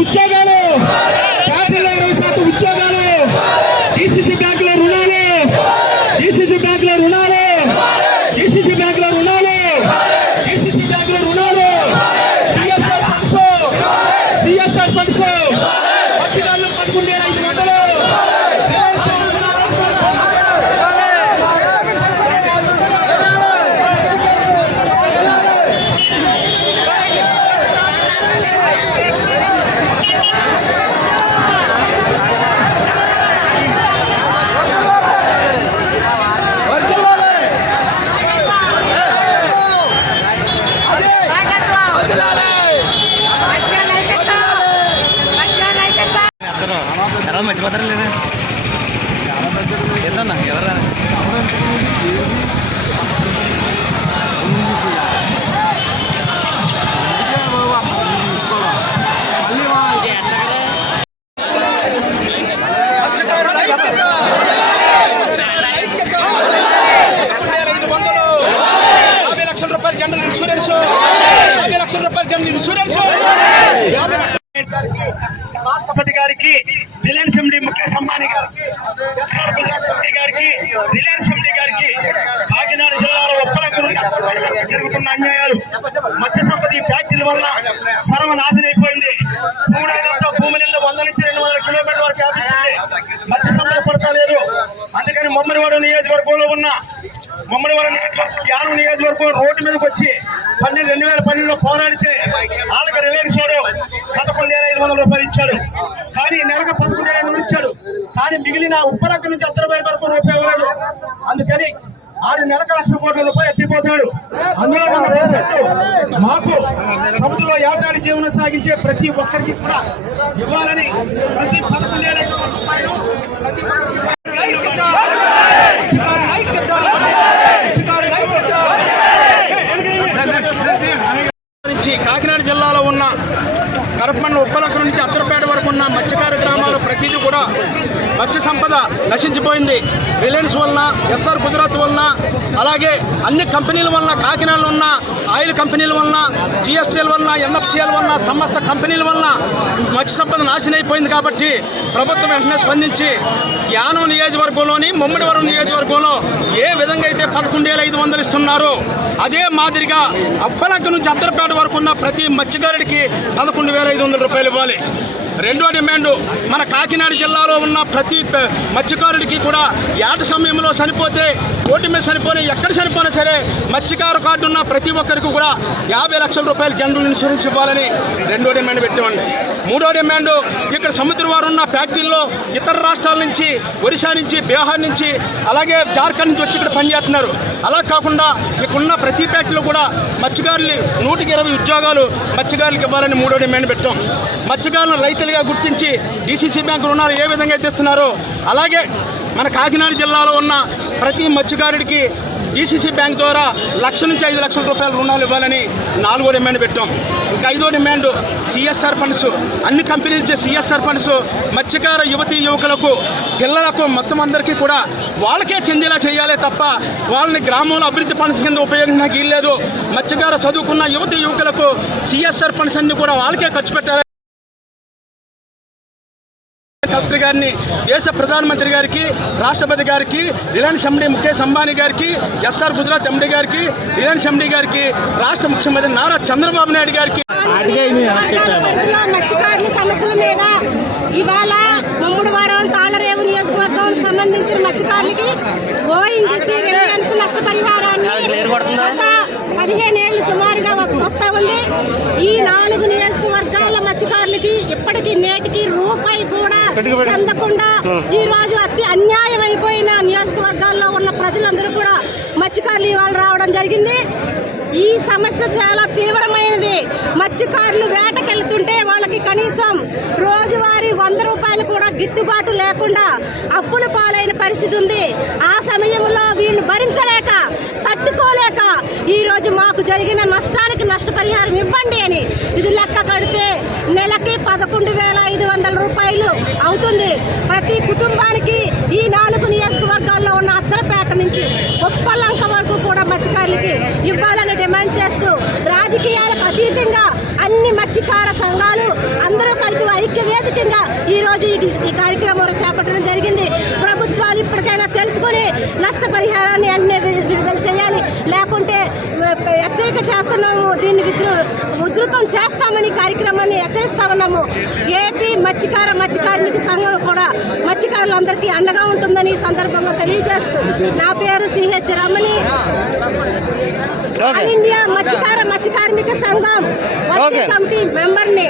ఉద్యోగాలు ఫ్యాక్టరీలో ఇరవై శాతం ఉద్యోగాలు డిసిసి బ్యాంకులో రుణాలు డిసిసి బ్యాంకులో రుణాలు డిసిసి బ్యాంకులో రుణాలు డిసిసి బ్యాంకులో రుణాలు. సిఎస్ఆర్ ఫండ్స్ సిఎస్ఆర్ ఫండ్స్ మత్స్యకారులు పదకొండు వేల ఐదు మర్చిపోతారా లేదా? ఏంటన్నా ఎవరా ఐదు యాభై లక్షల రూపాయలు జనరల్ ఇన్సూరెన్స్. యాభై లక్షల రూపాయలు జనరల్ ఇన్సూరెన్స్ యాభై లక్షల రాష్ట్రపతి గారికి రిలయన్స్ ముఖేష్ అంబానీ గారికి ఎస్ఆర్ గారికి రిలయన్స్ ఎండి గారికి కాకినాడ జిల్లాలో ఒప్పలకు జరుగుతున్న అన్యాయాలు మత్స్య సంపద ఫ్యాక్టరీల వల్ల సర్వనాశనం అయిపోయింది. మూడేళ్ళతో భూమి నిండా వంద నుంచి రెండు వందల కిలోమీటర్ల వరకు వ్యాపించింది మత్స్య సంపద పడతా లేదు. అందుకని మమ్మడివాడ నియోజకవర్గంలో ఉన్న మమ్మడివాడ నియోజకవర్గం యానం నియోజకవర్గం రోడ్డు మీదకి వచ్చి పన్నెండు రెండు వేల పన్నెండులో పోరాడితే వాళ్ళకి రిలయన్స్ వాడు పదకొండు వేల ఐదు వందల రూపాయలు ఇచ్చాడు. కానీ నెలకు పదకొండు వేల ఐదు ఇచ్చాడు. కానీ మిగిలిన ఉప్పలక్క నుంచి అత్తరపేట వరకు రూపాయి ఇవ్వలేదు అందుకని ఆరు నెలకు లక్ష కోట్ల రూపాయలు ఎట్టిపోతాడు అందులో మాకు సముద్రంలో ఏటాడి జీవనం సాగించే ప్రతి ఒక్కరికి కూడా ఇవ్వాలని ప్రతి పదకొండు వేల రూపాయలు ప్రతి ఒక్కరికి ఐక్యత! మత్స్యకారుల ఐక్యత! మత్స్యకారుల ఐక్యత! నుంచి కాకినాడ జిల్లాలో ఉన్న కరపమండ నుంచి అత్తరపేట వరకు ఉన్న మత్స్యకార గ్రామాలు ప్రతిదీ కూడా మత్స్య సంపద నశించిపోయింది. రిలయన్స్ వలన ఎస్ఆర్ గుజరాత్ వలన అలాగే అన్ని కంపెనీల వలన కాకినాడలో ఉన్న ఆయిల్ కంపెనీల వలన జిఎస్ఎల్ వలన ఎన్ఎఫ్సిఎల్ వలన సమస్త కంపెనీల వలన మత్స్య సంపద నాశనం అయిపోయింది కాబట్టి ప్రభుత్వం వెంటనే స్పందించి యానం నియోజకవర్గంలోని ముమ్మడివరం నియోజకవర్గంలో ఏ విధంగా అయితే పదకొండు వేల ఐదు వందలు ఇస్తున్నారో అదే మాదిరిగా అప్పలక్క నుంచి అద్దరపేట వరకు ఉన్న ప్రతి మత్స్యకారుడికి పదకొండు వేల ఐదు వందల రూపాయలు ఇవ్వాలి. రెండో డిమాండ్ మన కాకినాడ జిల్లాలో ఉన్న ప్రతి మత్స్యకారుడికి కూడా ఏట సమయంలో చనిపోతే ఓటు మీద చనిపోయిన ఎక్కడ చనిపోయినా సరే మత్స్యకారు కార్డు ఉన్న ప్రతి ఒక్కరికి కూడా యాభై లక్షల రూపాయలు జనరల్ ఇన్సూరెన్స్ ఇవ్వాలని రెండో డిమాండ్ పెట్టివ్వండి మూడో డిమాండ్ ఇక్కడ సముద్రవారు ఉన్న ఫ్యాక్టరీల్లో ఇతర రాష్ట్రాల నుంచి ఒరిస్సా నుంచి బీహార్ నుంచి అలాగే జార్ఖండ్ నుంచి వచ్చి ఇక్కడ పనిచేస్తున్నారు. అలా కాకుండా ఇక్కడున్న ప్రతి ఫ్యాక్టరీలో కూడా మత్స్యకారులు నూటికి ఇరవై ఉద్యోగాలు మత్స్యకారులకు ఇవ్వాలని మూడో డిమాండ్ పెట్టాం. మత్స్యకారులను రైతులుగా గుర్తించి డీసీసీ బ్యాంకు రుణాలు ఏ విధంగా అయితే ఇస్తున్నారో అలాగే మన కాకినాడ జిల్లాలో ఉన్న ప్రతి మత్స్యకారుడికి డిసిసి బ్యాంక్ ద్వారా లక్ష నుంచి ఐదు లక్షల రూపాయల రుణాలు ఇవ్వాలని నాలుగో డిమాండ్ పెట్టాం. ఇంకా ఐదో డిమాండ్ సిఎస్ఆర్ ఫండ్స్ అన్ని కంపెనీలు ఇచ్చే సిఎస్ఆర్ ఫండ్స్ మత్స్యకార యువతి యువకులకు పిల్లలకు మొత్తం అందరికీ కూడా వాళ్ళకే చెందేలా చేయాలి తప్ప వాళ్ళని గ్రామంలో అభివృద్ధి ఫండ్స్ కింద ఉపయోగించడానికి వీల్లేదు. మత్స్యకార చదువుకున్న యువతి యువకులకు సిఎస్ఆర్ ఫండ్స్ అన్ని కూడా వాళ్ళకే ఖర్చు పెట్టాలి. కలెక్టర్ గారిని దేశ ప్రధానమంత్రి గారికి రాష్ట్రపతి గారికి రిలయన్స్ ఎండీ ముఖేష్ అంబానీ గారికి ఎస్ఆర్ గుజరాత్ ఎండీ గారికి రిలయన్స్ ఎండీ గారికి రాష్ట్ర ముఖ్యమంత్రి నారా చంద్రబాబు నాయుడు గారికి సమస్యల మీద ఇవాళ మమ్ముడు వారం తాళరేవు నియోజకవర్గం సంబంధించిన మత్స్యకారులకి ఓఎన్జీసీ రిలయన్స్ నష్టపరిహారాన్ని గత పదిహేనేళ్ళు సుమారుగా వస్తా ఉంది. ఈ నాలుగు నియోజకవర్గాల మత్స్యకారులకి ఇప్పటికి నేటికి రూపాయి చెందకుండా ఈ రోజు అతి అన్యాయం అయిపోయిన నియోజకవర్గాల్లో ఉన్న ప్రజలందరూ కూడా మత్స్యకారులు ఇవాళ రావడం జరిగింది. ఈ సమస్య చాలా తీవ్రమైనది. మత్స్యకారులు వేటకెళ్తుంటే వాళ్ళకి కనీసం రోజువారీ వంద రూపాయలు కూడా గిట్టుబాటు లేకుండా అప్పుల పాలైన పరిస్థితి ఉంది. ఆ సమయంలో వీళ్ళు భరించలేక తట్టుకోలేక ఈరోజు మాకు జరిగిన నష్టానికి నష్టపరిహారం ఇవ్వండి అని ఇది లెక్క కడితే నెలకి పదకొండు వేల రూపాయలు అవుతుంది. ప్రతి కుటుంబానికి ఈ నాలుగు నియోజకవర్గాల్లో ఉన్న అద్దరపేట నుంచి ఉప్పలంక వరకు కూడా మత్స్యకారులకి ఇవ్వాలని డిమాండ్ చేస్తూ రాజకీయాలకు అతీతంగా అన్ని మత్స్యకార సంఘాలు అందరూ కలిసి ఐక్యవేదికంగా ఈరోజు ఈ రోజు ఈ కార్యక్రమం చేపట్టడం జరిగింది. ప్రభుత్వాలు ఇప్పటికైనా తెలుసుకొని నష్టపరిహారాన్ని అన్నీ చేస్తున్నాము దీన్ని విద్రు- ఉధృతం చేస్తామని కార్యక్రమాన్ని హెచ్చరిస్తా ఉన్నాము. ఏపీ మత్స్యకార మత్స్య కార్మిక సంఘం కూడా మత్స్యకారులందరికీ అండగా ఉంటుందని ఈ సందర్భంగా తెలియజేస్తూ నా పేరు సిహెచ్ రమణి. ఆల్ ఇండియా మత్స్యకార మత్స్య కార్మిక సంఘం. కమిటీ మెంబర్ని